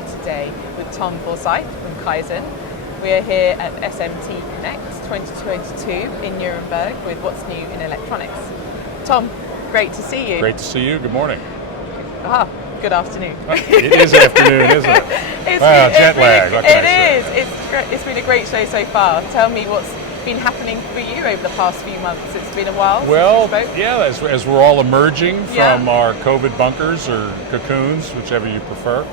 here today with Tom Forsythe from Kaizen. We are here at SMTconnect 2022 in Nuremberg with What's New in Electronics. Tom, great to see you. Great to see you. Good morning. Good afternoon. It is afternoon, isn't it? Jet lag. It's been a great show so far. Tell me what's been happening for you over the past few months. It's been a while since we spoke. Yeah, as we're all emerging from our COVID bunkers or cocoons, whichever you prefer.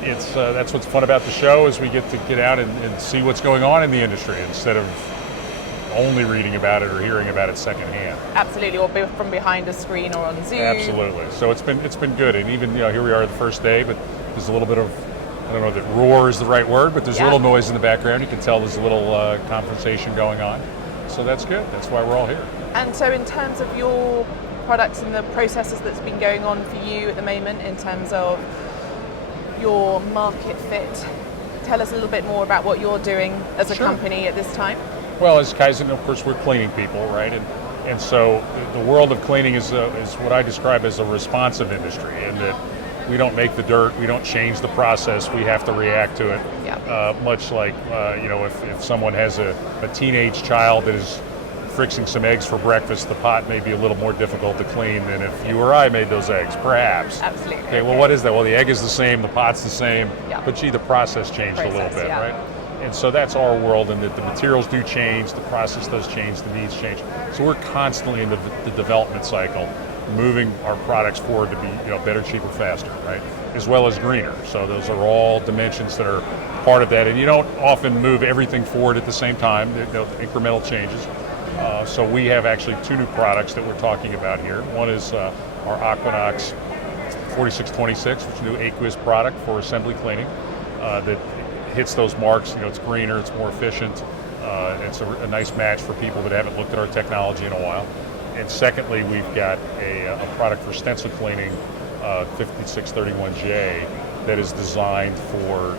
That's what's fun about the show, is we get to get out and see what's going on in the industry instead of only reading about it or hearing about it secondhand. Absolutely, or from behind a screen or on Zoom. Absolutely. So it's been good, and even here we are the first day, but there's a little bit of, I don't know that roar is the right word, but there's a little noise in the background. You can tell there's a little conversation going on. So that's good. That's why we're all here. And so in terms of your products and the processes that's been going on for you at the moment in terms of your market fit, tell us a little bit more about what you're doing as a company at this time. Well, as Kaizen, of course, we're cleaning people, right? And so the world of cleaning is what I describe as a responsive industry, in that we don't make the dirt, we don't change the process, we have to react to it. Much like, if someone has a teenage child that is fixing some eggs for breakfast, the pot may be a little more difficult to clean than if you or I made those eggs, perhaps. Absolutely. Okay, well, what is that? Well, the egg is the same, the pot's the same, but gee, the process changed a little bit, right? And so that's our world, and that the materials do change, the process does change, the needs change. So we're constantly in the development cycle, moving our products forward to be better, cheaper, faster, right? As well as greener. So those are all dimensions that are part of that. And you don't often move everything forward at the same time. They're incremental changes. So we have actually two new products that we're talking about here. One is our Aquinox 4626, which is a new aqueous product for assembly cleaning that hits those marks. It's greener, it's more efficient. It's a nice match for people that haven't looked at our technology in a while. And secondly, we've got a product for stencil cleaning, 5631J, that is designed for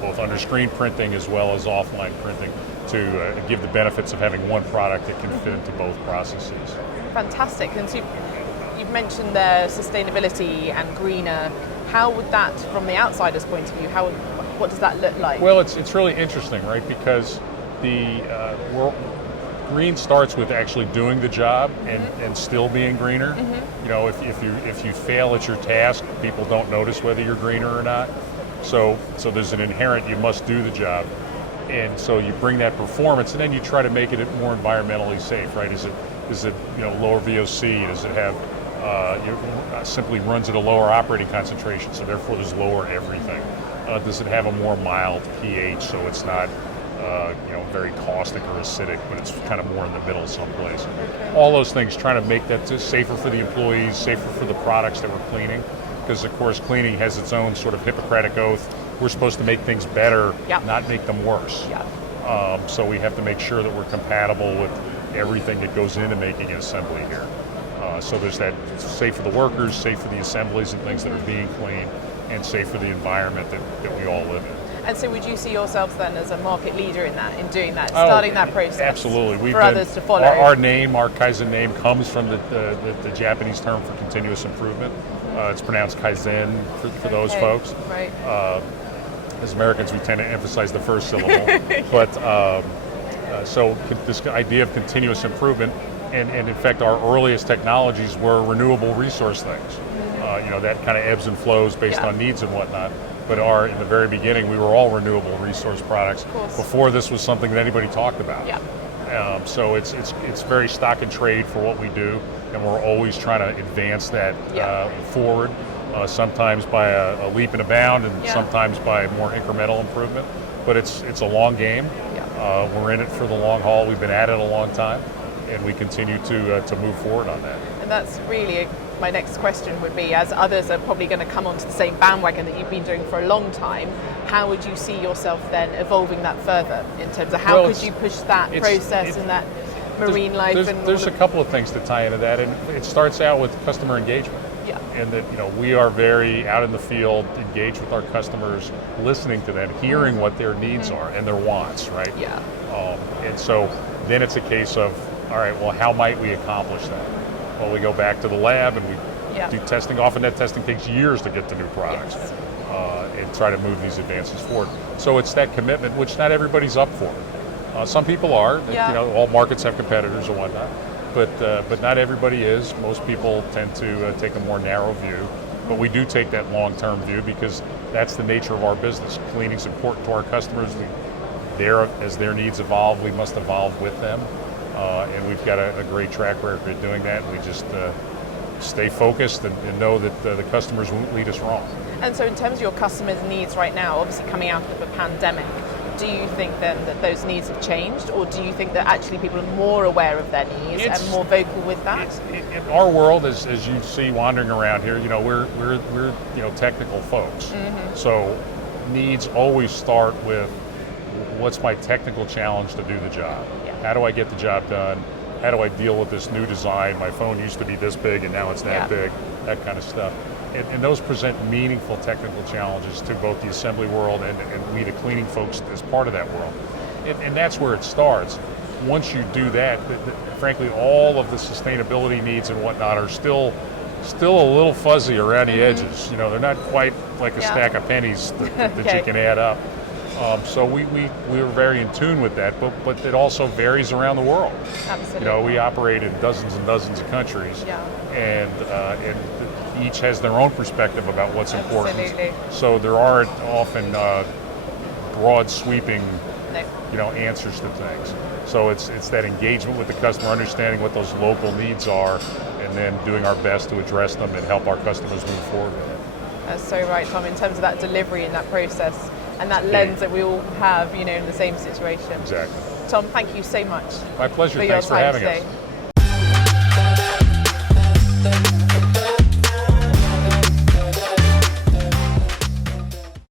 both under-screen printing as well as offline printing, to give the benefits of having one product that can fit into both processes. Fantastic. And so you've mentioned the sustainability and greener. How would that, from the outsider's point of view, what does that look like? Well, it's really interesting, right? Because green starts with actually doing the job and still being greener. If you fail at your task, people don't notice whether you're greener or not. So there's an inherent, you must do the job. And so you bring that performance, and then you try to make it more environmentally safe, right? Is it lower VOC? Does it have simply runs at a lower operating concentration, so therefore there's lower everything? Does it have a more mild pH, so it's not very caustic or acidic, but it's kind of more in the middle someplace? All those things, trying to make that safer for the employees, safer for the products that we're cleaning, because of course cleaning has its own sort of Hippocratic oath. We're supposed to make things better, not make them worse. So we have to make sure that we're compatible with everything that goes into making an assembly here. So there's that safe for the workers, safe for the assemblies and things that are being cleaned, and safe for the environment that we all live in. And so would you see yourselves then as a market leader in doing that, starting that process? Absolutely. Others to follow? Our Kaizen name comes from the Japanese term for continuous improvement. It's pronounced Kaizen for those folks. Right. As Americans, we tend to emphasize the first syllable. But so this idea of continuous improvement, and in fact our earliest technologies were renewable resource things. That kind of ebbs and flows based on needs and whatnot. But in the very beginning, we were all renewable resource products before this was something that anybody talked about. So it's very stock and trade for what we do, and we're always trying to advance that forward. Sometimes by a leap and a bound, and sometimes by more incremental improvement. But it's a long game. We're in it for the long haul. We've been at it a long time, and we continue to move forward on that. And that's really my next question would be, as others are probably going to come onto the same bandwagon that you've been doing for a long time, how would you see yourself then evolving that further in terms of how could you push that process and that marine life? There's a couple of things to tie into that, and it starts out with customer engagement. And that we are very out in the field, engaged with our customers, listening to them, hearing what their needs are and their wants, right? And so then it's a case of, all right, well, how might we accomplish that? Well, we go back to the lab and we do testing. Often that testing takes years to get to new products. and try to move these advances forward. So it's that commitment, which not everybody's up for. Some people are. Yeah. You know, all markets have competitors and whatnot, but not everybody is. Most people tend to take a more narrow view. But we do take that long-term view because that's the nature of our business. Cleaning's important to our customers. As their needs evolve, we must evolve with them. And we've got a great track record of doing that. We just stay focused and know that the customers won't lead us wrong. And so in terms of your customers' needs right now, obviously coming out of a pandemic, do you think then that those needs have changed, or do you think that actually people are more aware of their needs and more vocal with that? In our world, as you see wandering around here, you know, we're technical folks. Mm-hmm. So needs always start with what's my technical challenge to do the job? Yeah. How do I get the job done? How do I deal with this new design? My phone used to be this big and now it's that big, that kind of stuff. And those present meaningful technical challenges to both the assembly world and we, the cleaning folks, as part of that world. And that's where it starts. Once you do that, frankly, all of the sustainability needs and whatnot are still a little fuzzy around the edges. You know, they're not quite like a stack of pennies that you can add up. So we're very in tune with that, but it also varies around the world. Absolutely. You know, we operate in dozens and dozens of countries, and each has their own perspective about what's important. So there aren't often broad sweeping, answers to things. So it's that engagement with the customer, understanding what those local needs are, and then doing our best to address them and help our customers move forward with it. That's so right, Tom, in terms of that delivery and that process and that lens that we all have, in the same situation. Exactly. Tom, thank you so much. My pleasure. Thanks for having us.